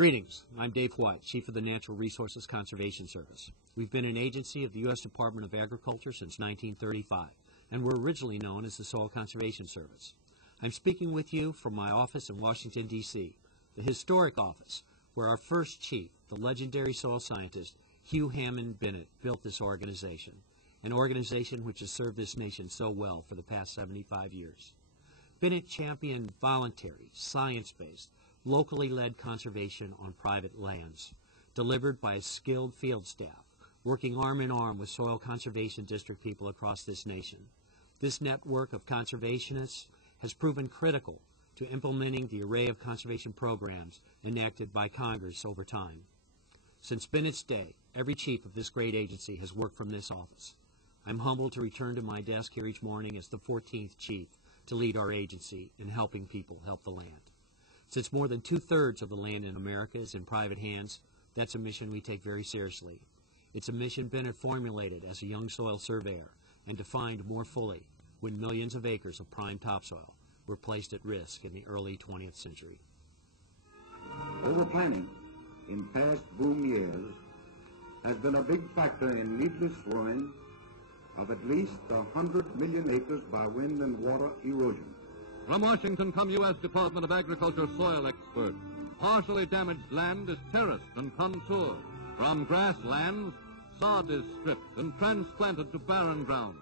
Greetings. I'm Dave White, Chief of the Natural Resources Conservation Service. We've been an agency of the U.S. Department of Agriculture since 1935, and were originally known as the Soil Conservation Service. I'm speaking with you from my office in Washington, D.C., the historic office where our first chief, the legendary soil scientist Hugh Hammond Bennett, built this organization, an organization which has served this nation so well for the past 75 years. Bennett championed voluntary, science-based, locally led conservation on private lands, delivered by a skilled field staff, working arm in arm with soil conservation district people across this nation. This network of conservationists has proven critical to implementing the array of conservation programs enacted by Congress over time. Since Bennett's day, every chief of this great agency has worked from this office. I'm humbled to return to my desk here each morning as the 14th chief to lead our agency in helping people help the land. Since more than two-thirds of the land in America is in private hands, that's a mission we take very seriously. It's a mission Bennett formulated as a young soil surveyor and defined more fully when millions of acres of prime topsoil were placed at risk in the early 20th century. Overplanting in past boom years has been a big factor in needless slowing of at least 100 million acres by wind and water erosion. From Washington come U.S. Department of Agriculture soil experts. Partially damaged land is terraced and contoured. From grasslands, sod is stripped and transplanted to barren ground.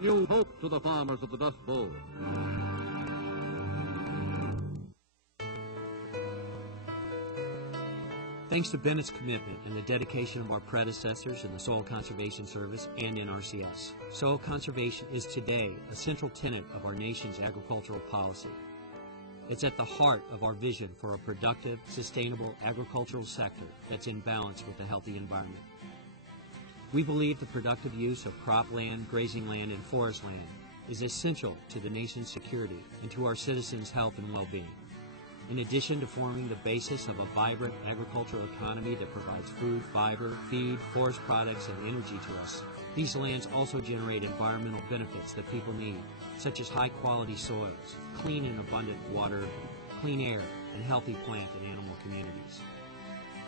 New hope to the farmers of the Dust Bowl. Thanks to Bennett's commitment and the dedication of our predecessors in the Soil Conservation Service and NRCS, soil conservation is today a central tenet of our nation's agricultural policy. It's at the heart of our vision for a productive, sustainable agricultural sector that's in balance with a healthy environment. We believe the productive use of cropland, grazing land, and forest land is essential to the nation's security and to our citizens' health and well-being. In addition to forming the basis of a vibrant agricultural economy that provides food, fiber, feed, forest products, and energy to us, these lands also generate environmental benefits that people need, such as high-quality soils, clean and abundant water, clean air, and healthy plant and animal communities.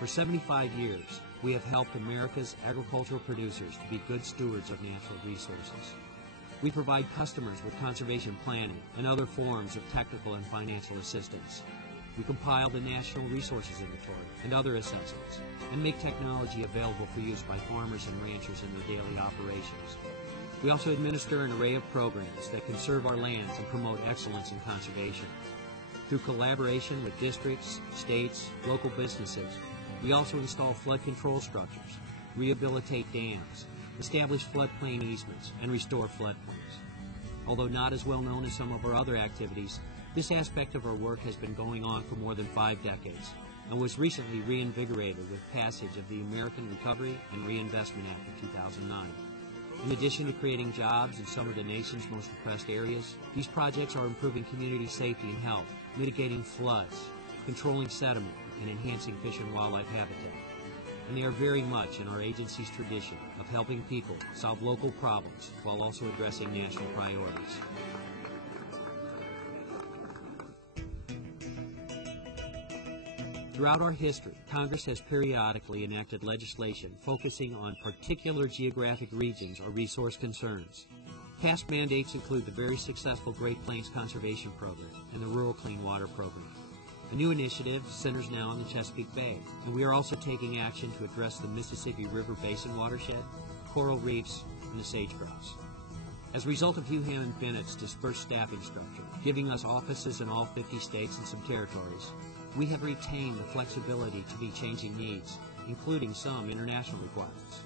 For 75 years, we have helped America's agricultural producers to be good stewards of natural resources. We provide customers with conservation planning and other forms of technical and financial assistance. We compile the National Resources Inventory and other assessments, and make technology available for use by farmers and ranchers in their daily operations. We also administer an array of programs that conserve our lands and promote excellence in conservation. Through collaboration with districts, states, local businesses, we also install flood control structures, rehabilitate dams, establish floodplain easements, and restore floodplains. Although not as well known as some of our other activities, this aspect of our work has been going on for more than 5 decades and was recently reinvigorated with passage of the American Recovery and Reinvestment Act of 2009. In addition to creating jobs in some of the nation's most depressed areas, these projects are improving community safety and health, mitigating floods, controlling sediment, and enhancing fish and wildlife habitat. And they are very much in our agency's tradition of helping people solve local problems while also addressing national priorities. Throughout our history, Congress has periodically enacted legislation focusing on particular geographic regions or resource concerns. Past mandates include the very successful Great Plains Conservation Program and the Rural Clean Water Program. A new initiative centers now on the Chesapeake Bay, and we are also taking action to address the Mississippi River Basin watershed, coral reefs, and the sage-grouse. As a result of Hugh Hammond Bennett's dispersed staffing structure, giving us offices in all 50 states and some territories, we have retained the flexibility to meet changing needs, including some international requirements.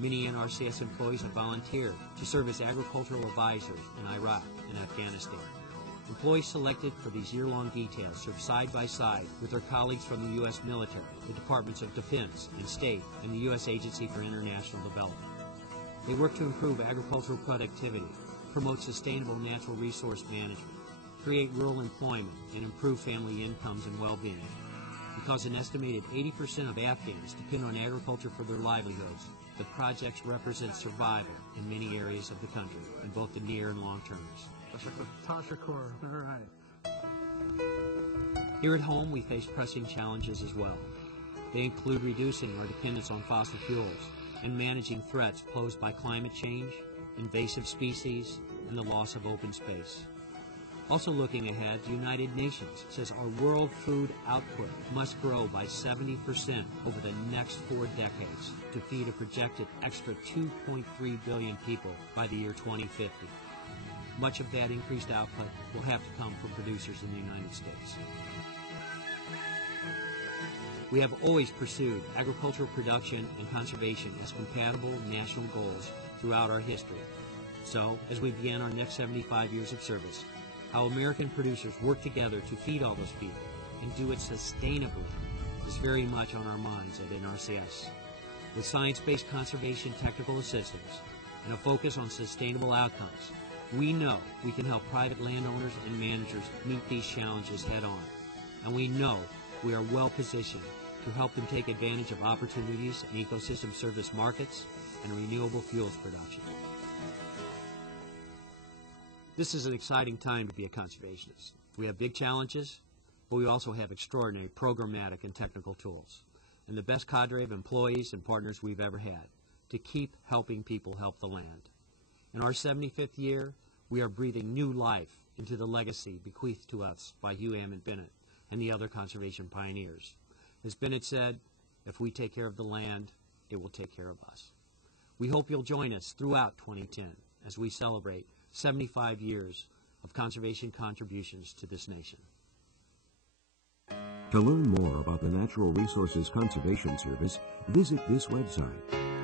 Many NRCS employees have volunteered to serve as agricultural advisors in Iraq and Afghanistan. Employees selected for these year-long details serve side by side with their colleagues from the U.S. military, the Departments of Defense and State, and the U.S. Agency for International Development. They work to improve agricultural productivity, promote sustainable natural resource management, create rural employment, and improve family incomes and well-being. Because an estimated 80% of Afghans depend on agriculture for their livelihoods, the projects represent survival in many areas of the country, in both the near and long terms. Tashakur, all right. Here at home, we face pressing challenges as well. They include reducing our dependence on fossil fuels and managing threats posed by climate change, invasive species, and the loss of open space. Also looking ahead, the United Nations says our world food output must grow by 70% over the next 4 decades to feed a projected extra 2.3 billion people by the year 2050. Much of that increased output will have to come from producers in the United States. We have always pursued agricultural production and conservation as compatible national goals throughout our history. So, as we begin our next 75 years of service, how American producers work together to feed all those people and do it sustainably is very much on our minds at NRCS. With science-based conservation technical assistance and a focus on sustainable outcomes, we know we can help private landowners and managers meet these challenges head-on, and we know we are well positioned to help them take advantage of opportunities in ecosystem service markets and renewable fuels production. This is an exciting time to be a conservationist. We have big challenges, but we also have extraordinary programmatic and technical tools, and the best cadre of employees and partners we've ever had to keep helping people help the land. In our 75th year, we are breathing new life into the legacy bequeathed to us by Hugh Ammon Bennett and the other conservation pioneers. As Bennett said, if we take care of the land, it will take care of us. We hope you'll join us throughout 2010 as we celebrate 75 years of conservation contributions to this nation. To learn more about the Natural Resources Conservation Service, visit this website.